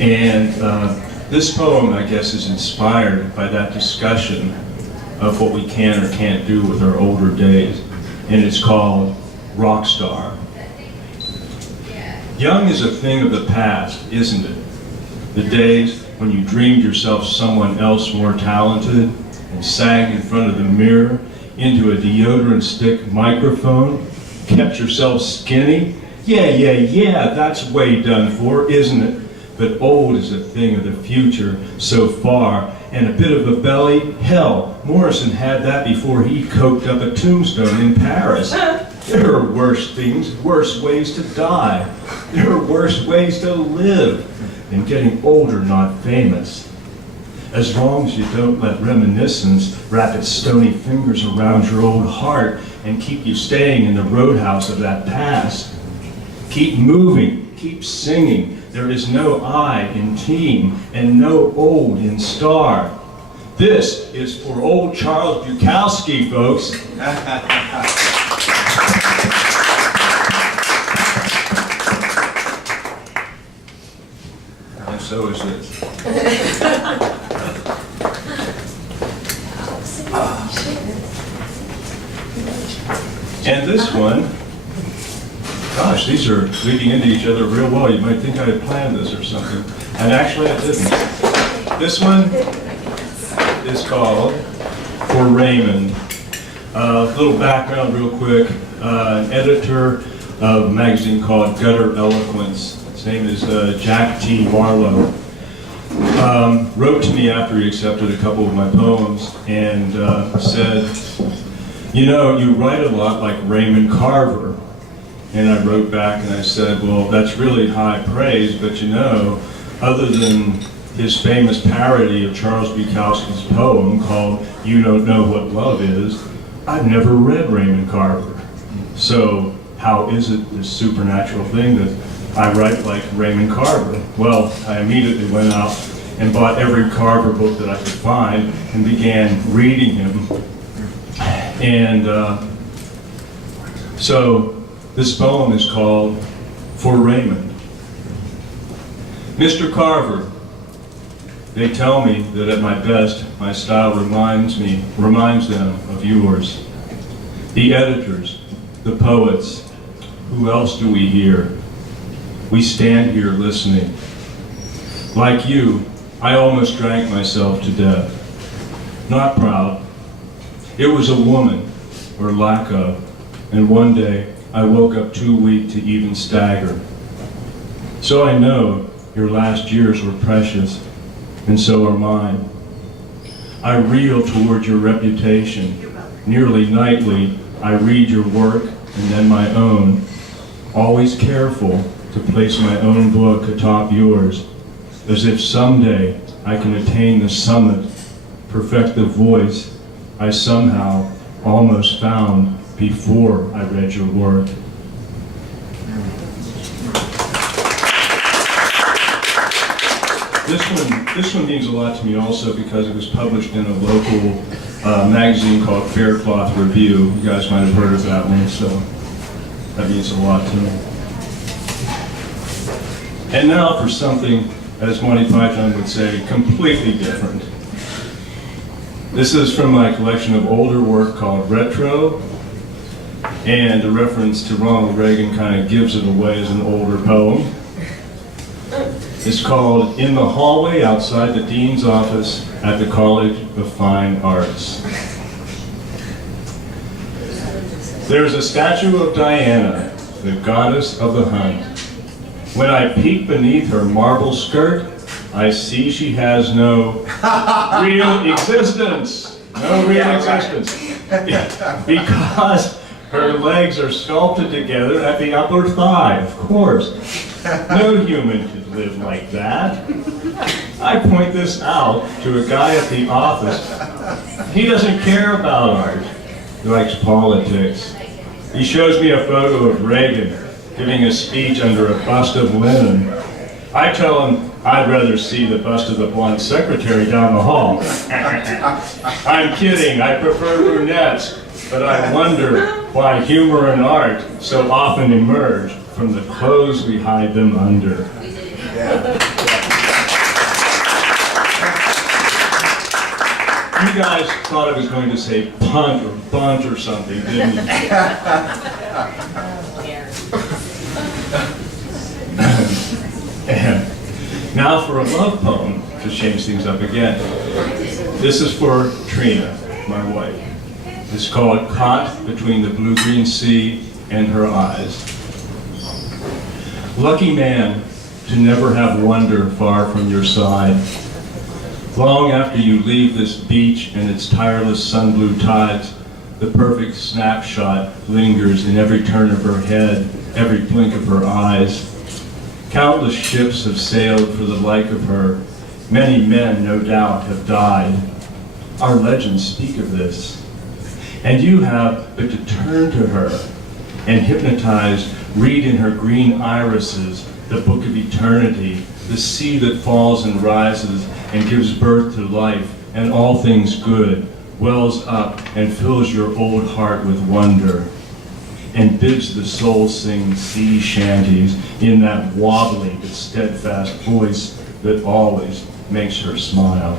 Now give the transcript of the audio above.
And this poem, I guess, is inspired by that discussion of what we can or can't do with our older days. And it's called Rockstar. Young is a thing of the past, isn't it? The days when you dreamed yourself someone else more talented and sang in front of the mirror into a deodorant stick microphone, kept yourself skinny. Yeah, that's way done for, isn't it? But old is a thing of the future so far, and a bit of a belly. Hell, Morrison had that before he coked up a tombstone in Paris. There are worse things, worse ways to die. There are worse ways to live than getting older, not famous. As long as you don't let reminiscence wrap its stony fingers around your old heart and keep you staying in the roadhouse of that past. Keep moving, keep singing. There is no I in team and no old in star. This is for old Charles Bukowski, folks. And so is this. And this one, gosh, these are leading into each other real well. You might think I had planned this or something. And actually I didn't. This one is called For Raymond. A little background real quick. An editor of a magazine called Gutter Eloquence. His name is Jack T. Barlow. Wrote to me after he accepted a couple of my poems and said, you know, you write a lot like Raymond Carver. And I wrote back and I said, well, that's really high praise, but you know, other than his famous parody of Charles Bukowski's poem called You Don't Know What Love Is, I've never read Raymond Carver. So how is it this supernatural thing that I write like Raymond Carver? Well, I immediately went out and bought every Carver book that I could find and began reading him. And so this poem is called For Raymond. Mr. Carver, they tell me that at my best, my style reminds them of yours. The editors, the poets, who else do we hear? We stand here listening. Like you, I almost drank myself to death. Not proud. It was a woman, or lack of, and one day I woke up too weak to even stagger. So I know your last years were precious, and so are mine. I reel toward your reputation. Nearly nightly, I read your work and then my own, always careful to place my own book atop yours, as if someday I can attain the summit, perfect the voice I somehow almost found before I read your work. This one means a lot to me also because it was published in a local magazine called Faircloth Review. You guys might have heard of that one, so that means a lot to me. And now for something, as Monty Python would say, completely different. This is from my collection of older work called Retro, and a reference to Ronald Reagan kind of gives it away as an older poem. It's called In the Hallway Outside the Dean's Office at the College of Fine Arts. There's a statue of Diana, the goddess of the hunt. When I peek beneath her marble skirt, I see she has no real existence. No real existence. Because her legs are sculpted together at the upper thigh, of course. No human could live like that. I point this out to a guy at the office. He doesn't care about art. He likes politics. He shows me a photo of Reagan giving a speech under a bust of Lenin. I tell him I'd rather see the bust of the blonde secretary down the hall. I'm kidding, I prefer brunettes, but I wonder why humor and art so often emerge from the clothes we hide them under. Yeah. You guys thought I was going to say punt or bunt or something, didn't you? And now for a love poem to change things up again. This is for Trina, my wife. It's called Caught Between the Blue-Green Sea and Her Eyes. Lucky man to never have wonder far from your side. Long after you leave this beach and its tireless sun-blue tides, the perfect snapshot lingers in every turn of her head, every blink of her eyes. Countless ships have sailed for the like of her. Many men, no doubt, have died. Our legends speak of this. And you have but to turn to her and hypnotized, read in her green irises the book of eternity, the sea that falls and rises and gives birth to life and all things good, wells up and fills your old heart with wonder, and bids the soul sing sea shanties in that wobbly but steadfast voice that always makes her smile.